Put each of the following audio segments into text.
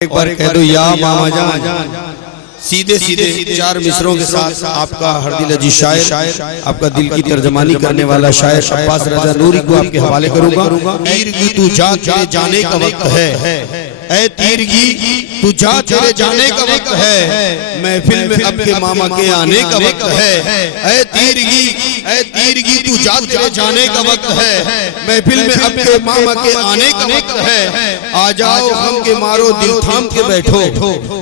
एक बार कह दो या मामा जान। सीधे सीधे चार मिसरों के साथ आपका हरदिल अजीज शायर, आपका दिल की तर्जमानी करने वाला शायर अब्बास रजा नूरी को आपके हवाले करूंगा। तीरगी तू जा तेरे जाने का वक्त है, ऐ तीरगी तू जा तेरे जाने का वक्त है, महफिल में अब के मामा के आने का वक्त है। ऐ तीरगी तू जा तेरे जाने का वक्त है, महफिल में अब के मामा के आने का वक्त है। आ जाओ हम के मारो दिल थाम के बैठो,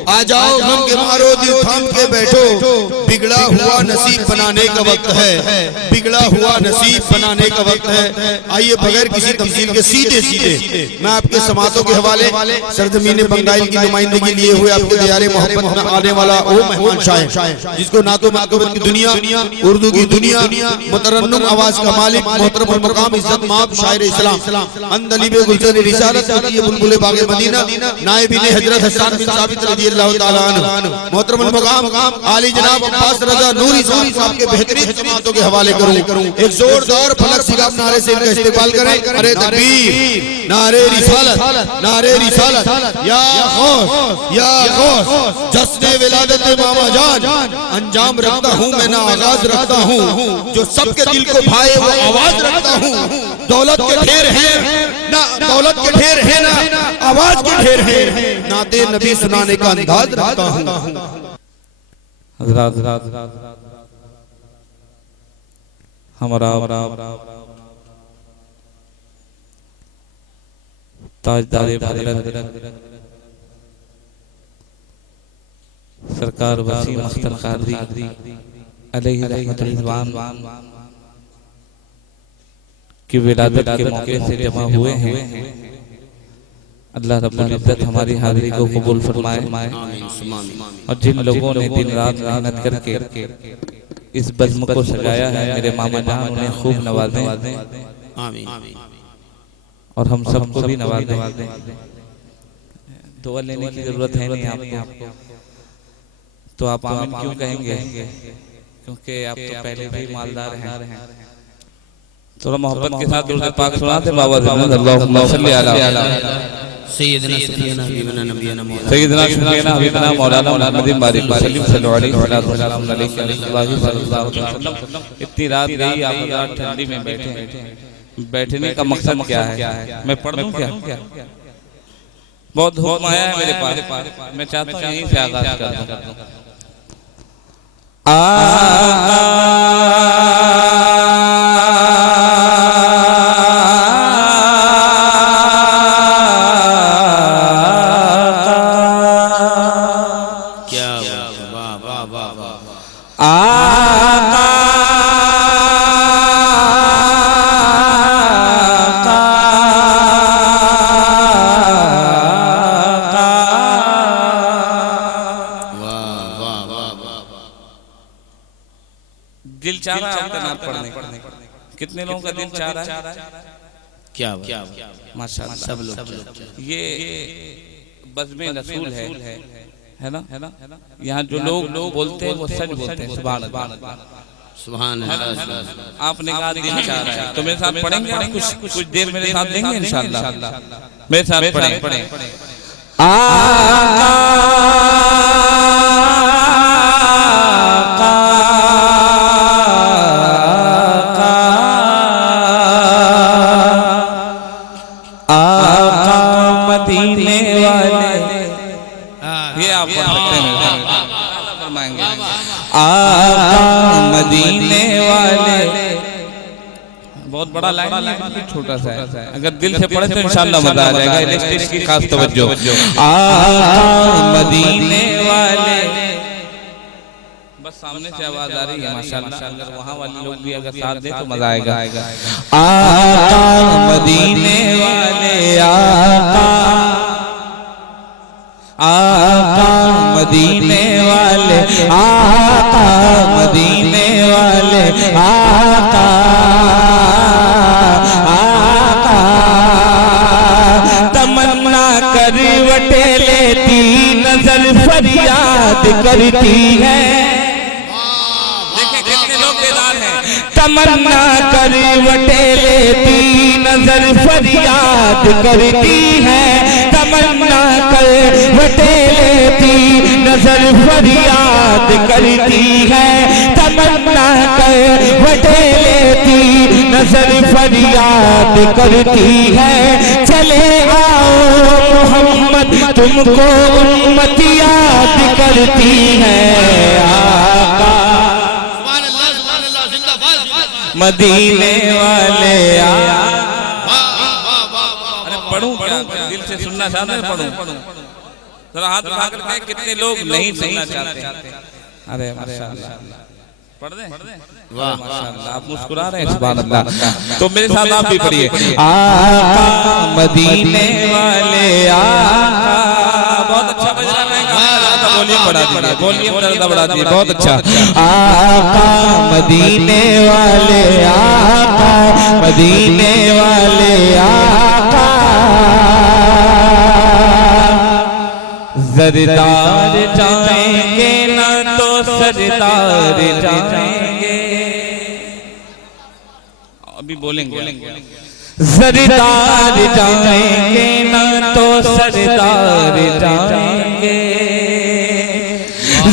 आ जाओ हम के मारो दिल थाम के बैठो, बिगड़ा हुआ नसीब बनाने का वक्त है, बिगड़ा हुआ नसीब बनाने का वक्त है। आइए बगैर किसी तमसील के सीधे सीधे मैं आपके समातों के हवाले सरजमीन बंगाल की नुमाइंदगी लिए हुए आपके दियारे मोहब्बत में आने वाला वो मेहमान शायर जिसको नातो माकबत की दुनिया, उर्दू की दुनिया, मुतरन्नुम आवाज का मालिक मोहतरम मकाम इज्जत माब शायर इस्लाम अंदलीबे गुलशन रिसालत बुलबुल बागे मदीना नायबीन हजरत हसन बिन साबित रज़ियल्लाहु ताला अन्हु मोहतरम मकाम आली जनाब अब्बास रजा नूरी साहब के बेहतरीन समातों के हवाले करूं। एक जोरदार फलक सिगाब नारे से इनका इस्तेमाल करें। अरे तकबीर, नारे रिसालत, नारे रिसालत, या गौस जश्न विलादत मामा जान, अंजाम रखता हूँ मैं ना आगाज रखता हूँ, जो सबके दिल को भाए वो आवाज रखता हूँ। दौलत के ढेर है ना, दौलत के ढेर है ना, आवाज के ढेर है, नाते नबी सुनाने का अंदाज रखता हूँ। हमारा ताजदार सरकार वसीम अख्तर कादरी अलैहि रहमतुल रिज़वान की विलादत के मौके से जमा हुए हैं। अल्लाह रब्बुल इज्जत हमारी हाजिरी को कबूल फरमाए और जिन लोगों ने दिन रात मेहनत करके इस बज़्म को सजाया है मेरे मामा जान उन्हें खूब नवाजें और हम सबको भी नवाजें। दुआ लेने की जरूरत है नहीं आपको, तो आप आमीन क्यों कहेंगे, क्योंकि आप तो पहले भी मालदार हैं। थोड़ा मोहब्बत के साथ दुरूद पाक सुनाते बाबा अल्लाहुम्मा सल्ली अला सैयदना सफीना हबीबना नबियना हबीबना मौलाना मुहम्मदिन बारिक सल्लल्लाहु अलैहि वसल्लम। इतनी रात गई, आप रात ठंडी में बैठे, बैठने का मकसद क्या है? मैं पढ़ दूं क्या? बहुत हुक्म आया है मेरे पास, मैं चाहता हूँ यहीं से आगाज कर दूं। दिल चाह रहा है नात पढ़ने, कितने लोगों का दिल चाह रहा है? क्या माशाअल्लाह सब लोग। ये बज़्म रसूल है ना? यहाँ जो लोग बोलते हैं वो सच बोलते हैं। सुभान अल्लाह, सुभान अल्लाह। आपने कहा दिल चाह रहा है तो मेरे साथ पढ़ेंगे, कुछ देर मेरे साथ देंगे इंशाअल्लाह। मेरे साथ पढ़ें। मदीने वाले बहुत बड़ा लाइन है, छोटा सा है, अगर दिल से पढ़े तो इंशाअल्लाह मजा आ जाएगा। इलेक्ट्रिक की खास तवज्जो। मदीने वाले, बस सामने से आवाज आ रही है माशाअल्लाह, अगर वहाँ वाले लोग भी अगर साथ दे तो मजा आएगा। मदीने वाले आका मदीने वाले, आका मदीने वाले, आका आका तमन्ना करवटे लेती नजर फरियाद करती है। देखें कितने लोग बेदार हैं। तमन्ना करवटे लेती नजर फरियाद करती है। तमन्ना कर वटे लेती नजर फरियाद करती है, तमन्ना कर वटे लेती नजर फरियाद करती है। चले आओ मोहम्मद तुमको उम्मत याद करती है। आका मदीने वाले अरे पढ़ूं क्या, दिल से सुनना चाहते हैं पढ़ूं? जरा हाथ उठा कर कहें कितने लोग नहीं सुनना चाहते। अरे माशाअल्लाह, पढ़ दें? वाह माशाअल्लाह, आप मुस्कुरा रहे हैं, सुभान अल्लाह। तो मेरे साथ आप भी पढ़िए। आका मदीने वाले आका। बहुत अच्छा बज रहा है, वॉल्यूम बढ़ा दीजिए, वॉल्यूम ज़्यादा बढ़ा दीजिए, बहुत अच्छा। आका मदीने वाले आका, मदीने वाले आका। सरदार जाएंगे ना तो सरदार जाएंगे। अभी बोलेंगे। सरदार जाएंगे ना तो सरदार जाएंगे,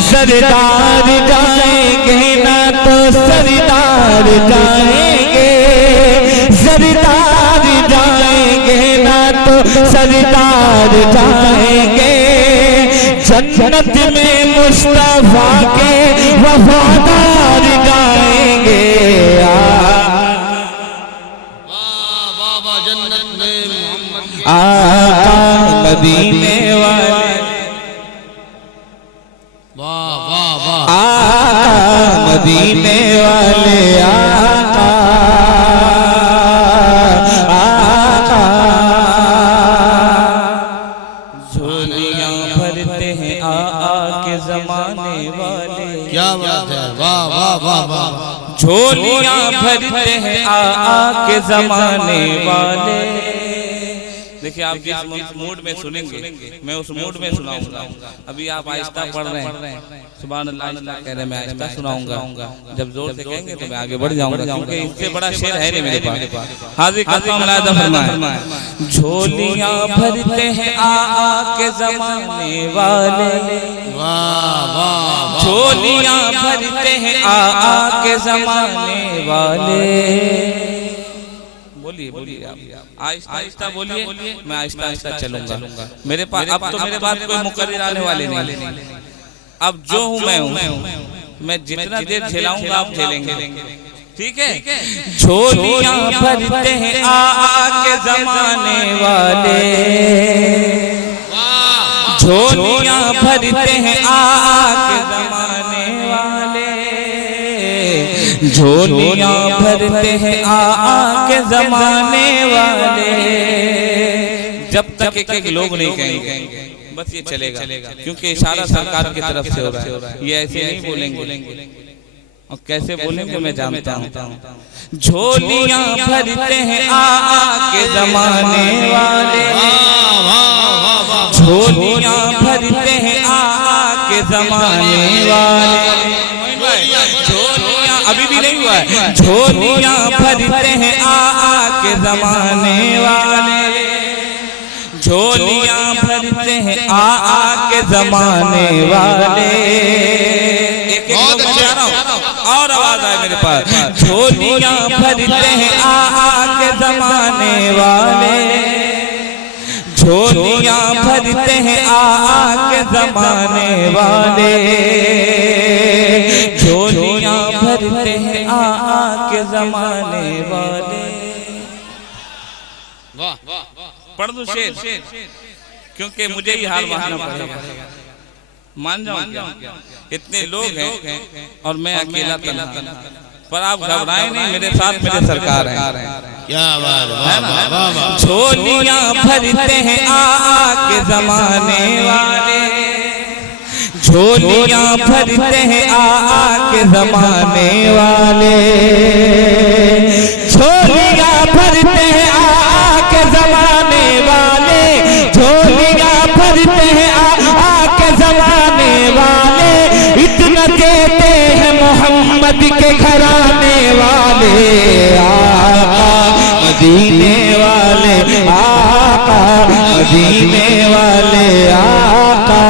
सरदार जाएंगे ना तो सरदार जाएंगे, सरदार जाएंगे ना तो सरदार जाएंगे। जन्नत में मुस्तफा के वफादार जाएंगे। आका मदीने वाले, आका मदीने वाले आका, आका। झोलियां भरते हैं के जमाने वाले। क्या बात है, वाह वाह वाह वाह। झोलियां भरते हैं के जमाने वाले। देखिए आप जिस मूड में सुनेंगे मैं उस मूड में सुनाऊंगा। अभी आप आहिस्ता पढ़ रहे हैं, सुभान अल्लाह कह रहे हैं, मैं आहिस्ता सुनाऊंगा। जब जोर से कहेंगे तो मैं आगे बढ़ जाऊंगा, क्योंकि इससे बड़ा शेर है नहीं मेरे पास। हाजिर करता हूं लादा फरमाए। झोलियां भरते हैं के जमाने वाले। वाह वाह। झोलियां भरते हैं के जमाने वाले। बोलिए बोलिए, आप आहिस्ता आहिस्ता बोलिए, मैं आहिस्ता आहिस्ता चलूंगा। मेरे पास अब तो मेरे पास कोई मुकर्रिर आने वाले नहीं। अब जो हूँ मैं जितना देर झेलाऊंगा आप झेलेंगे, ठीक है? झोलियां भरते हैं के जमाने वाले। झोलियां भरते हैं के जमाने वाले। झोलियां भरते हैं के जमाने वाले। जब तक एक लोग नहीं कहेंगे बस ये चलेगा, क्योंकि इशारा सरकार की तरफ से हो रहा है। ये ऐसे नहीं बोलेंगे, और कैसे बोलेंगे मैं जानता हूँ। झोलियां भरते हैं के जमाने वाले। झोलियां भरते हैं के जमाने वाले। झोलियां अभी भी नहीं हुआ है। झोलियां भरते हैं के जमाने वाले। झोलियां भरते हैं के जमाने वाले। और आवाज आए मेरे पास। झोलियां भरते हैं के जमाने वाले। झोलियां भरते हैं के जमाने वाले। झोलियां भरते हैं के जमाने वाले। वाह, पढ़ दो शेर, क्योंकि मुझे ही हार मानना पड़ेगा। मान जाओ इतने लोग हैं और मैं अकेला तन्हा। पर आप घबराएं नहीं, मेरे साथ मेरे सरकार है। क्या बात है ना? झोलियां भरते हैं के जमाने वाले। झोलियां भरते हैं के जमाने वाले। झोलियां भरते हैं के जमाने वाले। झोलियां भरते हैं के जमाने वाले। इतना देते हैं मोहम्मद के घराने वाले। आका मदीने वाले आका। आका, मदीने वाले आका,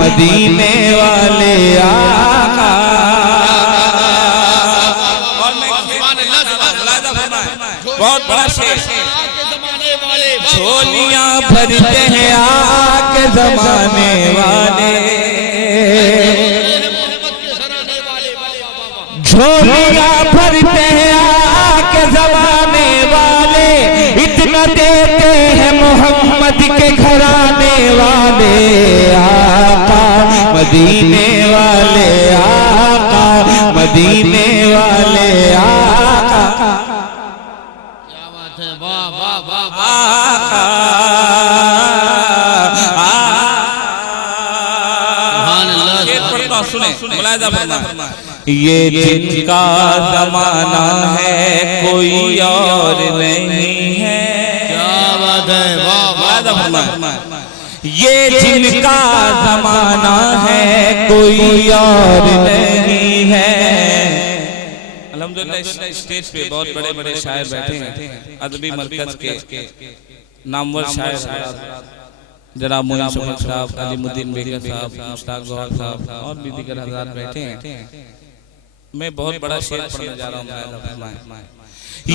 मदीने वाले आका। और मैं बहुत बड़ा शेर, झोलियां भरते हैं आके ज़माने वाले, झोलियां भरते हैं आके ज़माने वाले, इतना देते हैं मोहम्मद के घराने वाले। आका मदीने वाले आका, मदीने वाले आका। क्या बात है, वाह वाह वाह वाह। ये जिनका ज़माना है कोई और नहीं है। क्या बात है, वाह वाह। ये जिनका ज़माना है कोई और नहीं है। अल्हम्दुलिल्लाह स्टेज पे बहुत बड़े बड़े शायर बैठे हैं, अदबी मरकज के नामवर शायर जनाब मोइन शफक साहब, अलीमुद्दीन बेकर साहब, मुश्ताक गौहर साहब और भी दीगर हज़रात बैठे हैं। मैं बहुत बड़ा शेर पढ़ने जा रहा हूँ।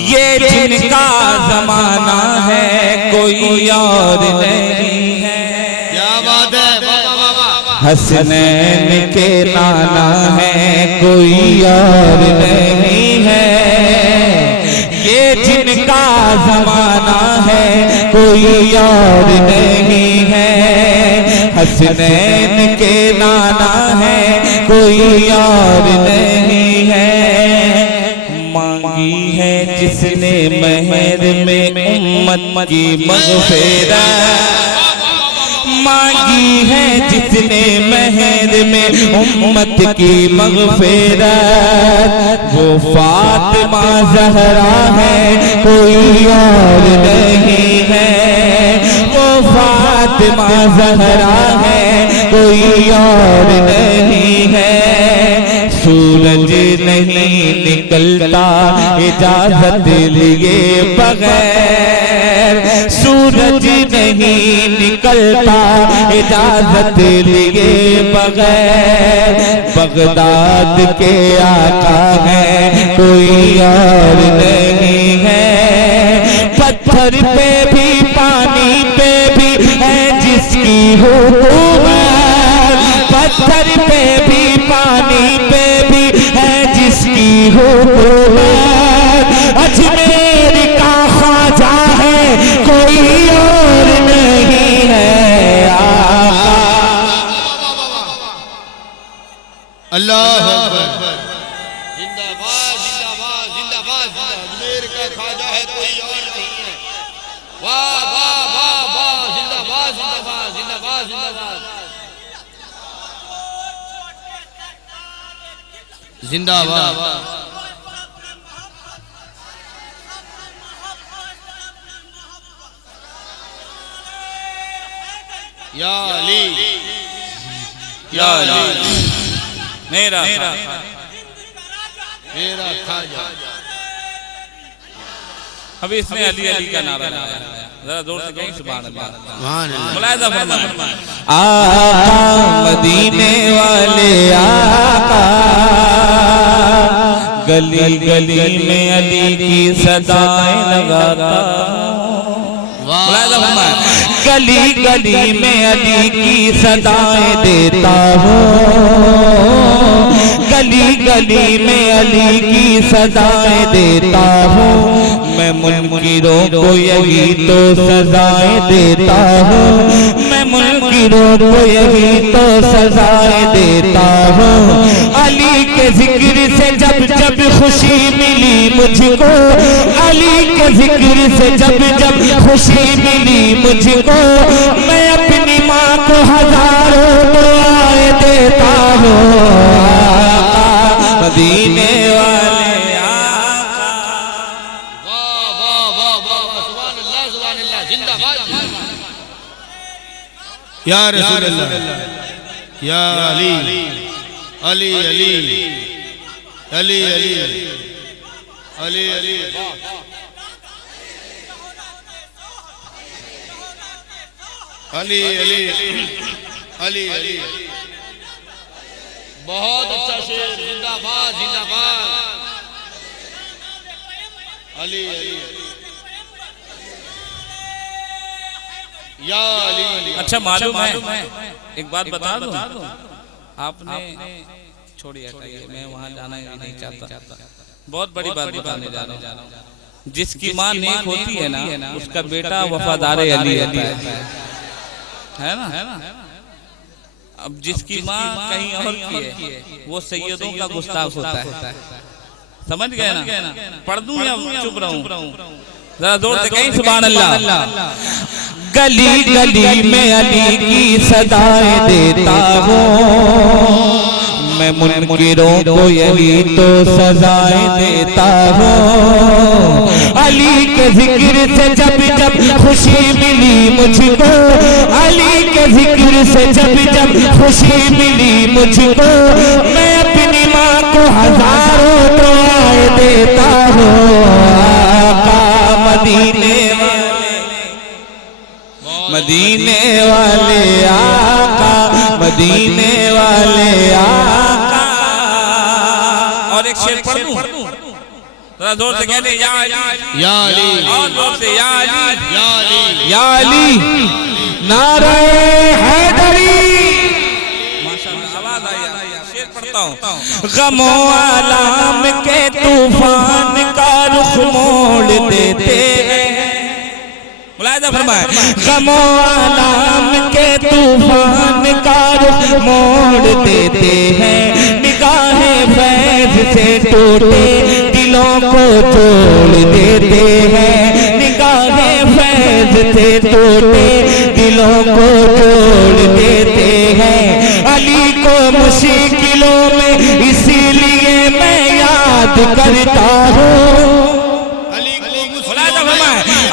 ये जिनका ज़माना है कोई और नहीं है। क्या बात है, वाह वाह वाह। हसनैन के नाना है कोई और नहीं है। ये जिनका ज़माना है कोई और नहीं है। हसनैन के नाना है कोई और नहीं है। मांगी है जिसने महर में उम्मत की मग़फ़िरत, मांगी है जिसने महर में उम्मत की मग़फ़िरत, वो फातिमा ज़हरा है कोई और नहीं है। वो फातिमा ज़हरा है कोई और नहीं है। सूरज नहीं निकलता इजाज़त लिए बगैर, सूरज नहीं निकलता इजाज़त लिए बगैर। बगदाद के आका है कोई और नहीं है। पत्थर पे भी पानी पे भी है जिसकी हुकूमत, पत्थर पे भी पानी पे भी है जिसकी हुकूमत। अजमेर का ख्वाजा है कोई और नहीं है। आका अल्लाह अकबर। जिंदाबाद जिंदाबाद जिंदाबाद। अजमेर का ख्वाजा है कोई और नहीं है। वाह वाह वाह वाह। जिंदाबाद जिंदाबाद जिंदाबाद जिंदाबाद जिंदाबाद। या अली या अली मेरा खाजा। अभी इसने अली अली का नारा लगाया, जरा जोर से कहीं सुभान अल्लाह। सुभान अल्लाह। मुलाहिज़ा फरमाएं। आका मदीने वाले आका, गली गली में अली की सदाएं लगाता। मुलाहिज़ा फरमाएं। गली गली में अली की सदाएं देता हूँ, गली गली में अली की सदाएं देता हूँ। मैं मुनकिरों को यही तो सजाएं देता हूँ, मैं मुनकिरों को यही तो सजाएं देता हूँ। अली के जिक्र से जब जब खुशी मिली मुझको, अली के जिक्र से जब जब खुशी मिली मुझको, मैं अपनी माँ को हजारों दुआएं देता हूँ। मदीने वाले आका। वाह वाह वाह वाह। सुभान अल्लाह सुभान अल्लाह। जिंदाबाद। या रसूल अल्लाह। या अली अली अली अली अली अली अली। अली अली अली अली बहुत अच्छा शेर, जिंदाबाद जिंदाबाद। अली अली या अली। अच्छा मालूम है, एक बात बता दूं, आपने छोड़िए हटाइए, मैं वहां जाना ही नहीं चाहता। बहुत बड़ी बात बताने जा रहा हूं। जिसकी माँ नेक होती है ना, उसका बेटा वफादार अली होता है ना। अब जिसकी माँ कहीं और की है, वो सैयदों का गुस्ताख होता है। समझ गए ना? पढ़ दूं या चुप रहूं? जरा जोर से कहीं सुभान अल्लाह। गली गली में अली की सदाएं देता हूँ, मैं मुनकिरों को यही तो सजाएं देता हूँ। अली के जिक्र से जब जब खुशी मिली मुझको, अली के जिक्र से जब जब खुशी मिली मुझको, मैं अपनी माँ को हजारों दुआएं देता हूँ। आका मदीने वाले आका, मदीने वाले आका। और एक शेर पढ़ दूं? जरा जोर से कहते या अली या अली, और जोर से या अली या अली या अली, नारे हैदरी। माशाअल्लाह, आवाज आई। शेर पढ़ता हूं। गमो आलाम के तूफान का रुख मोड़ देते हैं, मुलाहिजा फरमाए। गमो आलाम के तूफान का रुख मोड़ देते हैं, निगाहें फैज़ से टूटे दिलों को तोड़ देते हैं, निगाहें फैज़ से टूटे दिलों को तोड़ देते हैं। अली को मुश्किलों में इसीलिए मैं याद करता हूँ,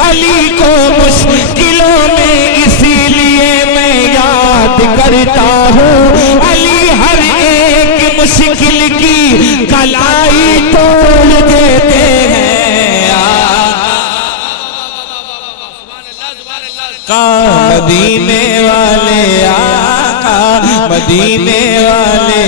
अली को मुश्किलों में इसीलिए मैं याद करता हूँ। अली हर एक मुश्किल की कलाई तोड़ देते हैं। आका मदीने वाले आका, मदीने वाले